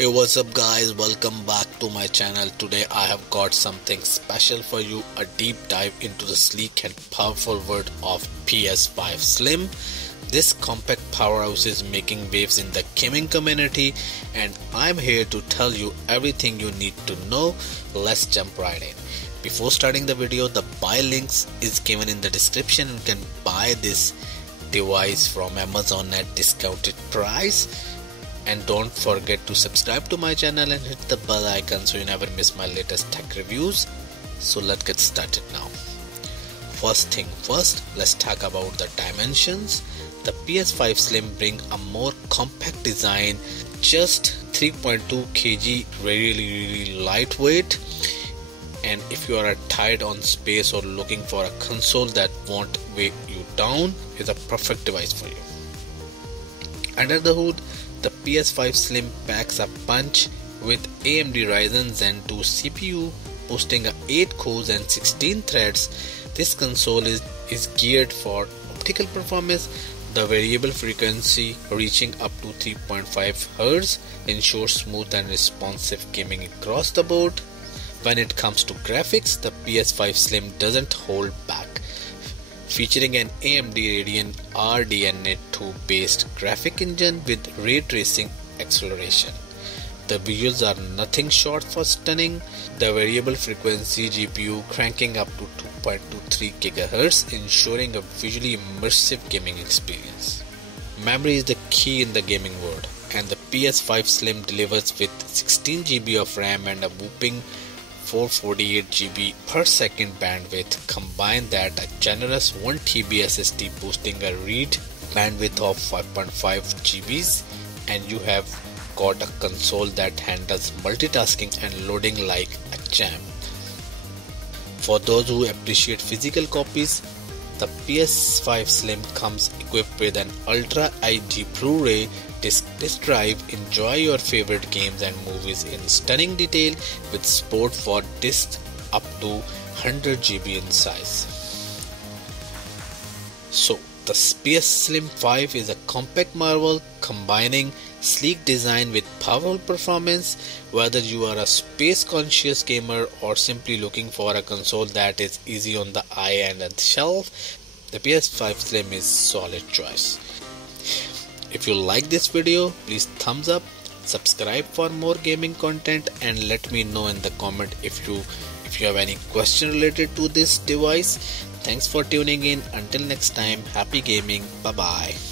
Hey, what's up guys, welcome back to my channel. Today I have got something special for you, a deep dive into the sleek and powerful world of PS5 Slim. This compact powerhouse is making waves in the gaming community and I'm here to tell you everything you need to know. Let's jump right in. Before starting the video, the buy links is given in the description. You can buy this device from Amazon at discounted price. And don't forget to subscribe to my channel and hit the bell icon so you never miss my latest tech reviews. So let's get started now. First thing first, let's talk about the dimensions. The PS5 Slim brings a more compact design, just 3.2 kg, really lightweight. And if you are tight on space or looking for a console that won't weigh you down, is a perfect device for you. Under the hood, the PS5 Slim packs a punch with AMD Ryzen Zen 2 CPU, boasting 8 cores and 16 threads. This console is geared for optical performance. The variable frequency reaching up to 3.5 Hz ensures smooth and responsive gaming across the board. When it comes to graphics, the PS5 Slim doesn't hold back, featuring an AMD Radeon RDNA 2 based graphic engine with ray tracing acceleration. The visuals are nothing short of stunning. The variable frequency GPU cranking up to 2.23 GHz, ensuring a visually immersive gaming experience. Memory is the key in the gaming world, and the PS5 Slim delivers with 16 GB of RAM and a whopping 448 GB per second bandwidth. Combine that a generous 1 TB SSD boosting a read bandwidth of 5.5 GBs and you have got a console that handles multitasking and loading like a champ. For those who appreciate physical copies, the PS5 Slim comes equipped with an Ultra HD BluRay disc drive. Enjoy your favorite games and movies in stunning detail with support for discs up to 100 GB in size. So the PS Slim 5 is a compact marvel combining sleek design with powerful performance. Whether you are a space conscious gamer or simply looking for a console that is easy on the eye and on the shelf, the PS5 Slim is solid choice. If you like this video, please thumbs up, subscribe for more gaming content, and let me know in the comment if you have any question related to this device. Thanks for tuning in. Until next time, happy gaming. Bye bye.